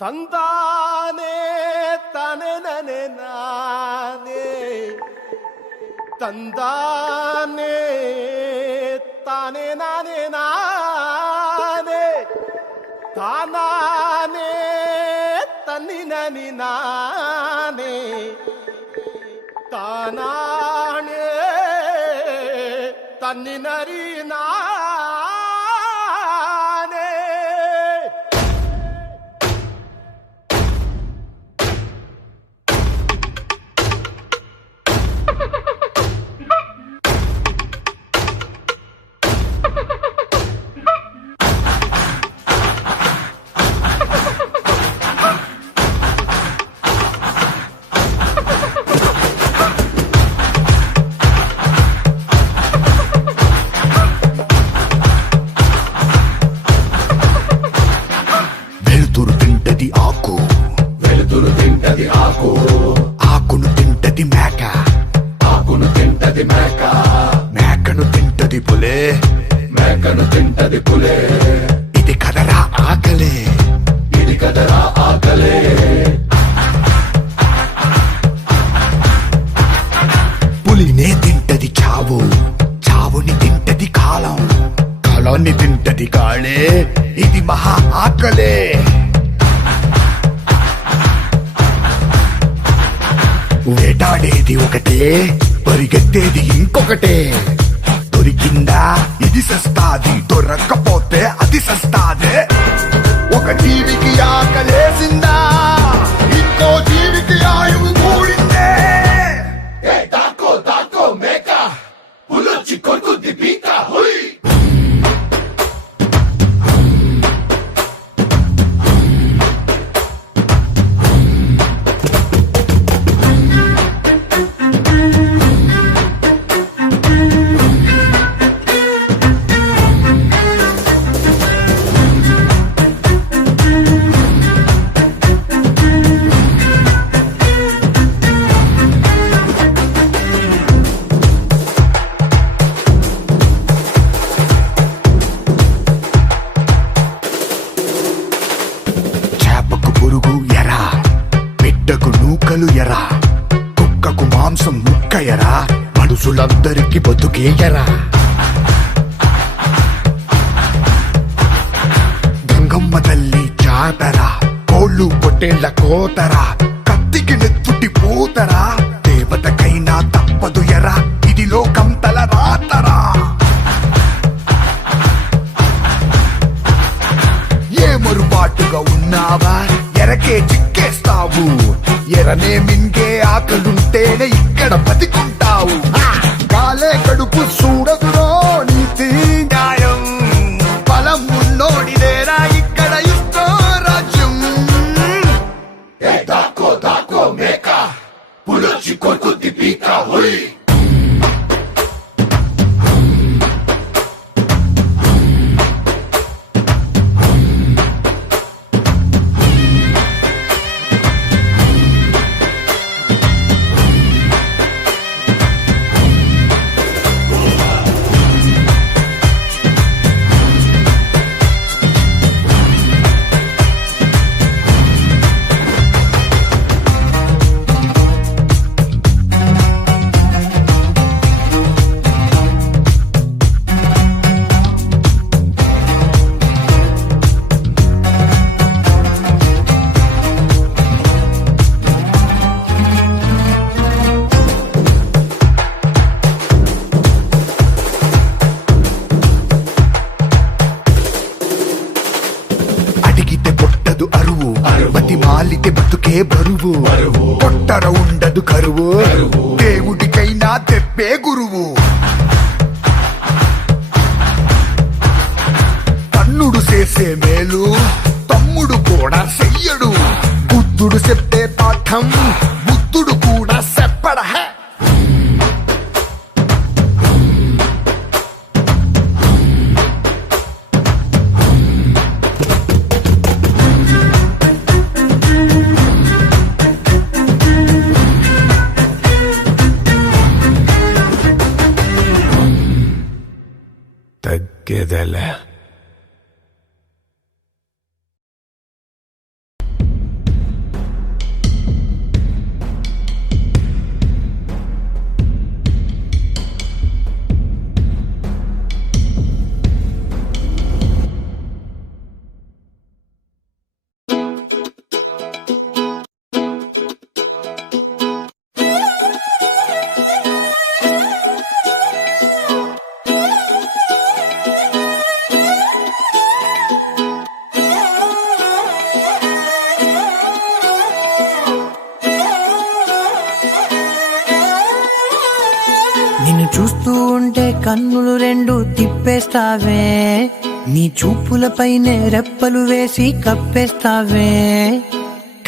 ತಂದಾನೆ ತಾನೆ ನನೆ ನಾನೇ ತಂದಾನೆ ತಾನೆ ನಾನೇ ನಾನೇ ತಾನಾನೆ ತನ್ನಿ ನನಿ ನಾನೇ ತಾನಾನೆ ತನ್ನಿ ನರಿ ನಾ వెలుతురు తింటది ఆకు ఆకును తింటది మేక ఆకును తింటది మేక మేకను తింటది పులే మేకను తింటది పులే ఇది కదరా ఆకలే ఇది కదరా ఆకలే పులినే తింటది చావు చావుని తింటది కాలం కాలాన్ని తింటది కాళే ఇది మహా ఆకలే వేటాడేది ఒకటే పరిగెత్తేది ఇంకొకటే దొరికిందా ఇది సస్తాది దొరక్కపోతే అది సస్తాదే ఒక జీవికి ఆకలేసిందా ఇంకో జీవికి ఆయువు కూడిందే దాకో దాకో మేక పులొచ్చి కొరుకుద్ది పీక హుయ్ నూకలు ఎరా కుక్కకు మాంసం ముక్క ఎరా మనుషులందరికీ బతుకేయరా గంగమ్మ తల్లి జాతరా కోళ్ళు పొట్టేళ్ల కోతరా కత్తికి నెత్తుటి పూతరా దేవతకైనా తప్పదు ఎరా ఇది లోకం తల రాతరా ఏ మరుబాటుగా ఉన్నావా ఎరకే చిక్కేస్తావు ఎరనే మింగే ఆకలుంటేనే ఇక్కడ బతికుంటావు కాలే కడుపు చూడదురో నీతి న్యాయం బలం ఉన్నోడిదేరా ఇక్కడ ఇష్టో రాజ్యం దాకో దాకో మేక పులొచ్చి కొరుకుద్ది పీక హుయ్ బతి మాలితే బతుకే బరువు పొట్టర ఉండదు కరువు దేవుడికైనా తెప్పే గురువు తన్నుడు చేసే మేలు తమ్ముడు కూడా చెయ్యడు బుద్ధుడు చెప్పే పాఠం బుద్ధుడు కూడా చెప్పడ తగ్గేదలే చూస్తూ ఉంటే కన్నులు రెండు తిప్పేస్తావే, నీ చూపులపైనే రెప్పలు వేసి కప్పేస్తావే.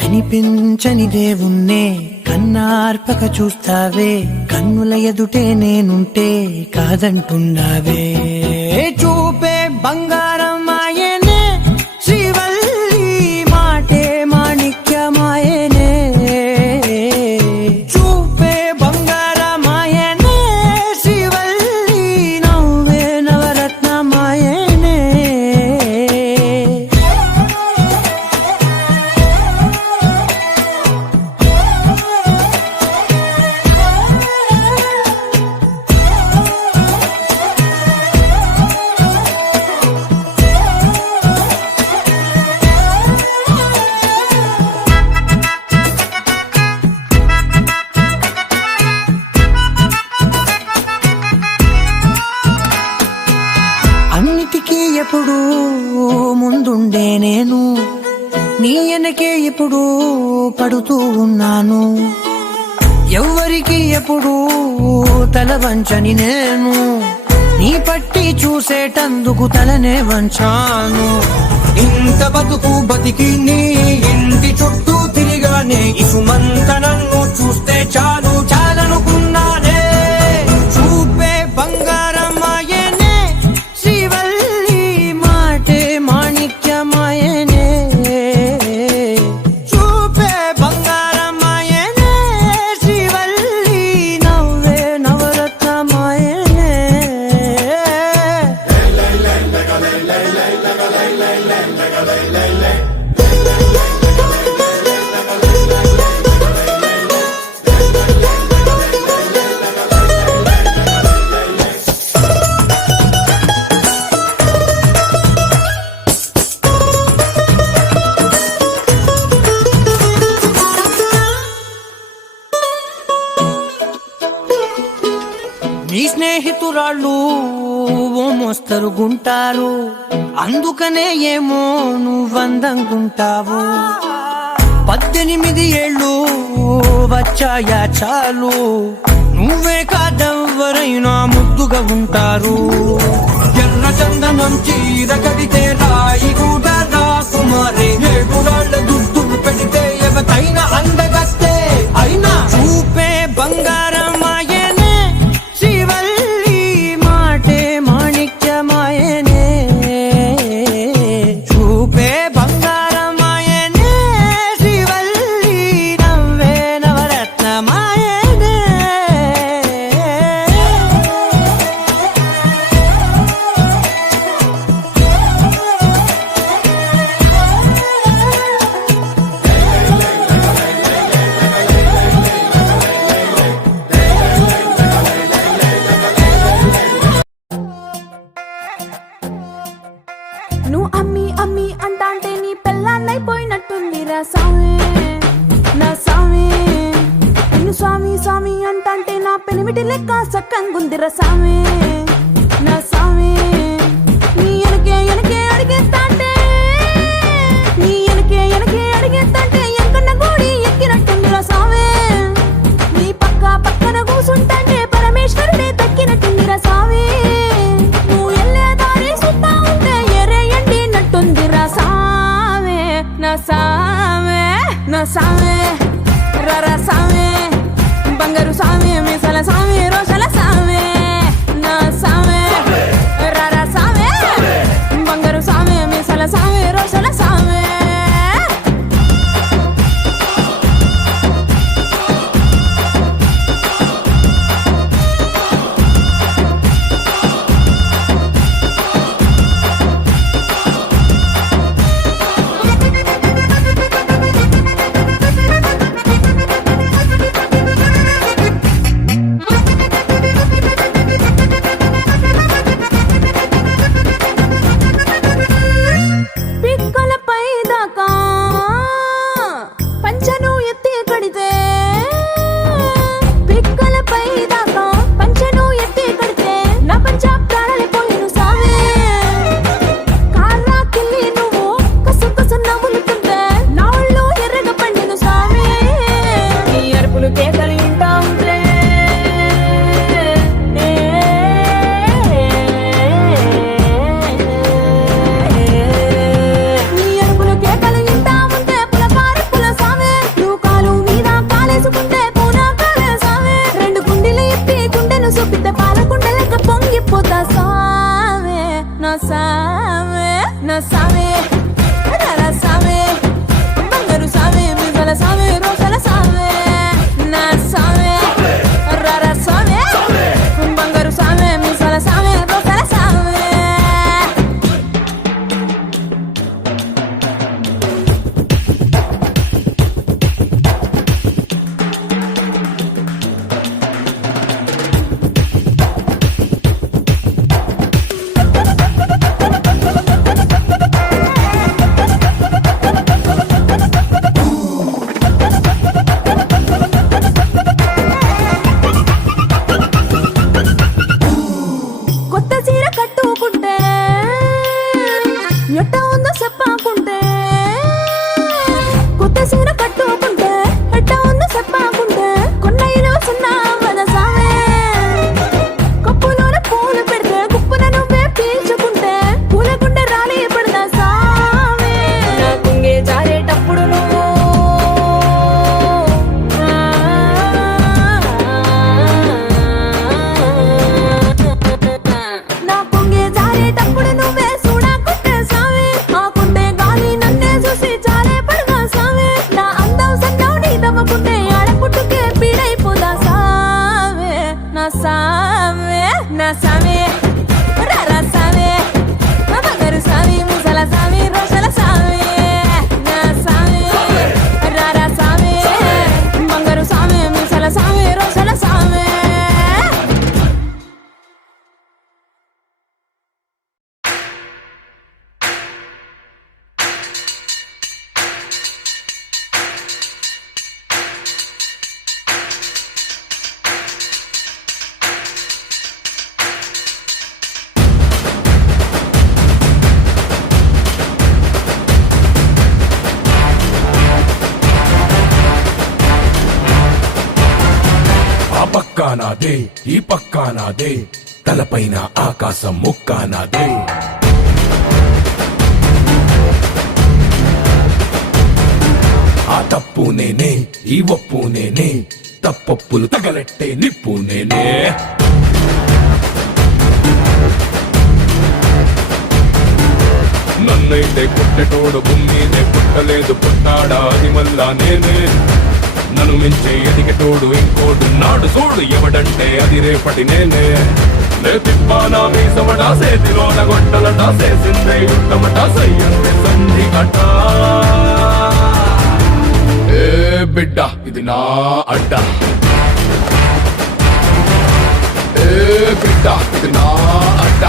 కనిపించని దేవుణ్ణే కన్నార్పక చూస్తావే, కన్నుల ఎదుటే నేనుంటే కాదంటున్నావే. చూపే బంగారం ఆయనే, శ్రీవల్లి మాటే మాణిక్యమాయనే. చూపే బంగారం ఆయనే, శ్రీవల్లి నవ్వే నవరత్నమాయనే. అన్నిటికీ ఎప్పుడు ముందుండే నేను, నీ వెనకే ఎప్పుడు పడుతూ ఉన్నాను. ఎవ్వరికి ఎప్పుడు తల వంచని నేను, నీ పట్టి చూసేటందుకు తలనే వంచాను. ఇంత బతుకు బతికి నీ ఇంటి చుట్టూ తిరిగానే, ఇసుమంత నన్ను చూస్తే చాలు చాలనుకున్నానే. చూపే బంగారం ఆయనే, శ్రీవల్లి మాటే మాణిక్యమాయనే. చూపే బంగారం ఆయనే, శ్రీవల్లి నవ్వే నవరత్నమాయనే. నీ స్నేహితురాళ్ళు ఓ మోస్తరుగుంటారు, అందుకనే ఏమో నువ్వందంగుంటావు. 18 ఏళ్ళు వచ్చాయా చాలు, నువ్వే కాదెవ్వరైనా ముద్దుగా ఉంటారు. ఎర్ర చందనం చీర కడితే రాయి కూడా రాకుమారే, 7 రాళ్ళ దుద్దులు పెడితే ఎవతైనా అందగస్తే. అయినా చూపే బంగారం ఆయనే, శ్రీవల్లి మాటే మాణిక్యమాయనే. చూపే బంగారం ఆయనే, శ్రీవల్లి నవ్వే నవరత్నమాయనే. నువ్వు అమ్మి అమ్మి అంటాంటే నీ పెళ్ళాన్నైపోయినట్టుంది రా సామి, నా సామి. నిన్ను స్వామి స్వామి అంటాంటే నా పెనిమిటి లెక్క సక్కంగుంది రా సామి, నా సామి. నీ ఎనకే ఎనకే అడిగేస్తాంటే, నీ ఎనకే ఎనకే అడిగేస్తాంటే ఎంకన్న గూడి ఎక్కినట్టుంది రా సామి. నీ పక్క పక్కన కూసుంటాంటే పరమేశ్వరుడే దక్కినట్టుంది రా సామి. నువ్వు ఎల్లే దారి సుత్తా ఉంటే ఎర్రయ్యండి రా సామే, నా సామే, నా సామే. రరా సామే, బంగారు సామే, మీసల సామే, రోషల సామే, నా సామే. రరా సామే, బంగారు సామే, మీసల సామే, రోషల సామే. నాదే ఈ పక్కా నాదే తలపైన ఆకాశం ముక్కా నాదే ఆ తప్పు నేనే ఈ ఒప్పు నేనే తప్పప్పులు తగలెట్టే నిప్పు నేనే నన్నైతే పుట్టెటోడు భూమినే పుట్టలేదు పుట్టాడా అది మళ్ళా నేనే నన్ను మించే ఎదిగేటోడు ఇంకోడు నాడు చూడు ఎవడంటే అది రేపటి నేనే నే తిప్పానా మీసమటా సేతిలోన గొట్టలటా సేసిందే యుద్ధమట సయ్యందే సంధి కట ఏ బిడ్డ ఇది నా అడ్డ ఏ బిడ్డ ఇది నా అడ్డ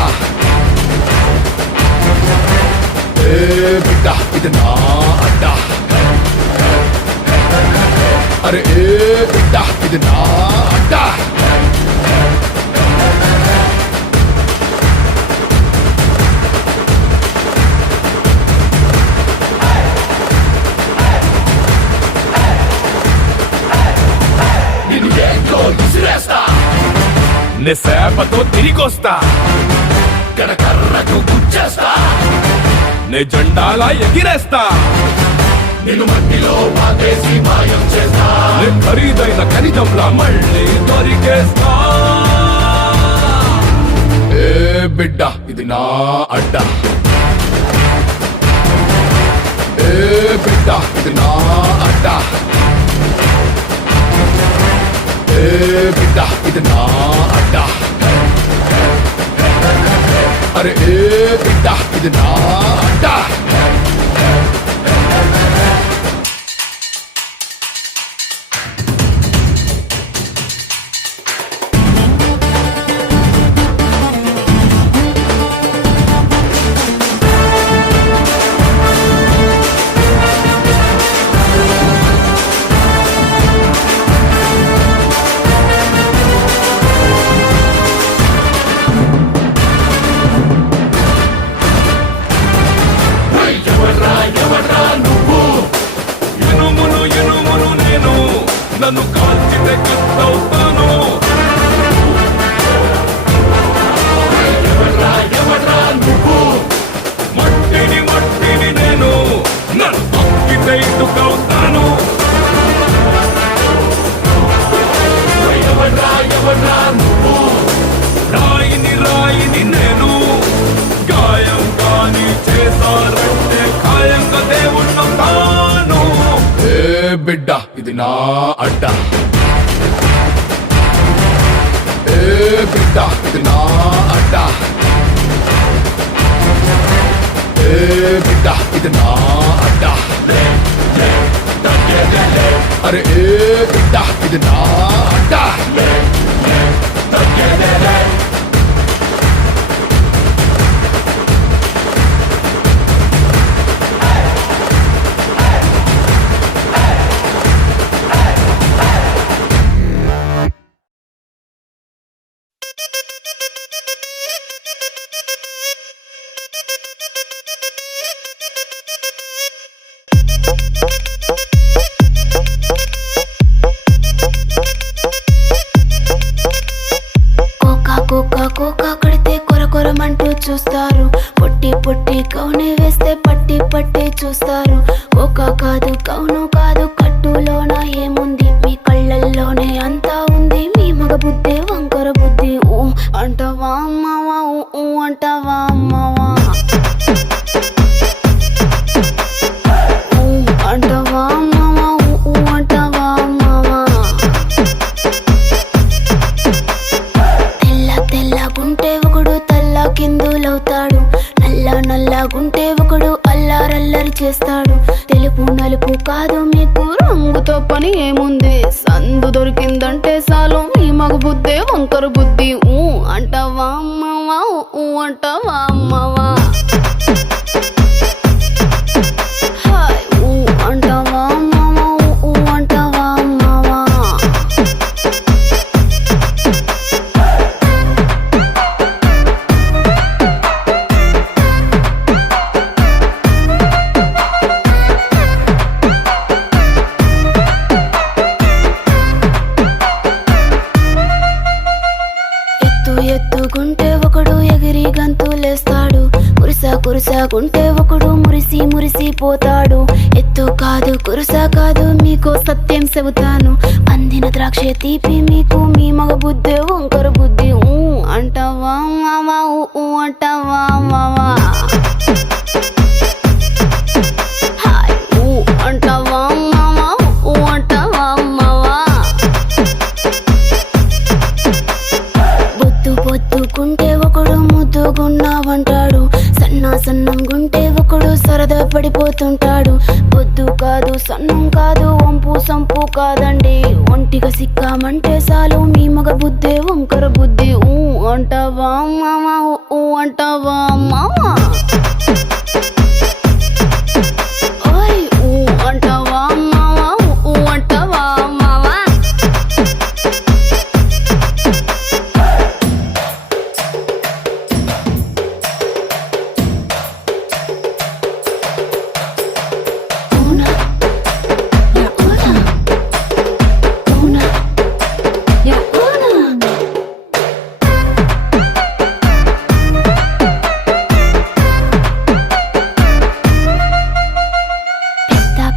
ఏ బిడ్డ ఇది నా అడ్డ అరే ఏ బిడ్డ ఇది నా అడ్డ నిన్ను ఏంట్లో విసిరేస్తా నే సేపతో తిరిగొస్తా కరకర్రకు గుచ్చేస్తా నే జెండాలా ఎగిరేస్తా నిన్ను మట్టిలో పాతేసి మాయం చేస్తా నే ఖరీదైన ఖనిజంలా మళ్ళీ దొరికేస్తా ఏ బిడ్డ ఇది నా అడ్డ ఏ బిడ్డ ఇది నా అడ్డ ఏ బిడ్డ ఇది నా అడ్డ అరే ఏ బిడ్డ ఇది నా అడ్డ నన్ను కాల్చితే కిత్తవుతాను నువ్వు మట్టిని మట్టిని నేను నన్ను తొక్కితే ఇటుకవుతాను నువ్వు రాయిని రాయిని నేను గాయం కాని చేశారంటే ఖాయంగా దేవుణ్ణవుతాను ఏ బిడ్డ ఇది నా అడ్డ ఏ బిడ్డ ఇది నా అడ్డ ఏ బిడ్డ ఇది నా అడ్డ అరే ఏ బిడ్డ ఇది నా అడ్డ చూస్తారు పొట్టి పొట్టి కౌని వేస్తే పట్టి పట్టి చూస్తారు కోకా కాదు కౌను కాదు కట్టులోన ఏముంది మీ కళ్ళల్లోనే అంతా ఉంది మీ మగ బుద్ధి వంకర బుద్ధి ఊ అంటవా అమ్మవా ఊ అంటవా అమ్మవా ఊ అంటవా అమ్మవా ఊ అంటవా అమ్మవా తెల్ల తెల్లగుంటే ఒకడు తల్ల కిందులవుతాడు నల్ల నల్లగుంటే ఒకడు అల్లారల్లరి చేస్తాడు తెలుపు నలుపు కాదు మీకు రంగుతో పని ఏముంది సందు దొరికిందంటే చాలు మీ మగ బుద్ధే వంకర బుద్ధి ఊ అంటవా అమ్మవా ఊ అంటవా అమ్మవా హాయ్ ఊ అంటవా అమ్మవా ఊ అంటవా అమ్మవా మెత్తగుంటే ఒకడు మురిసి మురిసిపోతాడు. ఎత్తు కాదు కురుస కాదు మీకో సత్యం చెబుతాను. అందిన ద్రాక్ష తీపి మీకు మీ మగ బుద్ధి వంకర బుద్ధి. అంటావా మావా అంటావా మావా అంటావా మావా అంటావా మావా. బొద్దు బొద్దుకుంటే ఒకడు ముద్దుగున్నావంటాడు. సన్నం గుంటే ఒకడు సరదా పడిపోతుంటాడు. బొద్దు కాదు సన్నం కాదు వంపు సంపు కాదండి. ఒంటిగా సిక్కామంటే చాలు మీ మగ బుద్ధే వంకర బుద్ధి. అంటావా మావా అంటావా మావా ఓయ్ అంటావా మావా అంటావా మావా.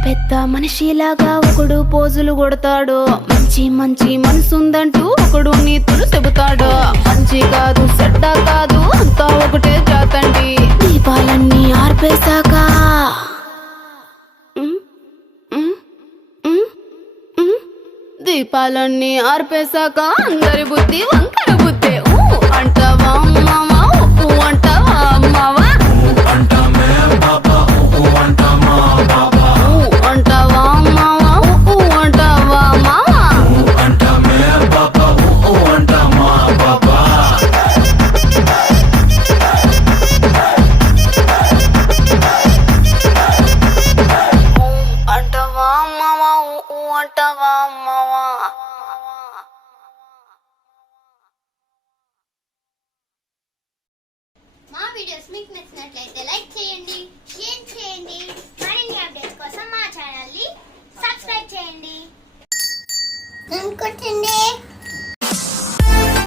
పెద్ద మనిషిలాగా ఒకడు పోజులు కొడతాడు. మంచి మంచి మనసుందంటూ ఒకడు నీతులు చెబుతాడు. మంచి కాదు చెడ్డ కాదు అంతా ఒకటే జాతండి. దీపాలన్నీ ఆర్పేశాక దీపాలన్నీ ఆర్పేశాక అందరి బుద్ధి వంకర బుద్ధి. అంటావా మావా అంటావా మావా అంటావా మావా అంటావా మావా. అంటావా మావా అంటావా మావా. మా వీడియోస్ మీకు నచ్చినట్లయితే లైక్ చేయండి, షేర్ చేయండి. మరిన్ని అప్డేట్స్ కోసం మా ఛానల్ ని సబ్స్క్రైబ్ చేయండి.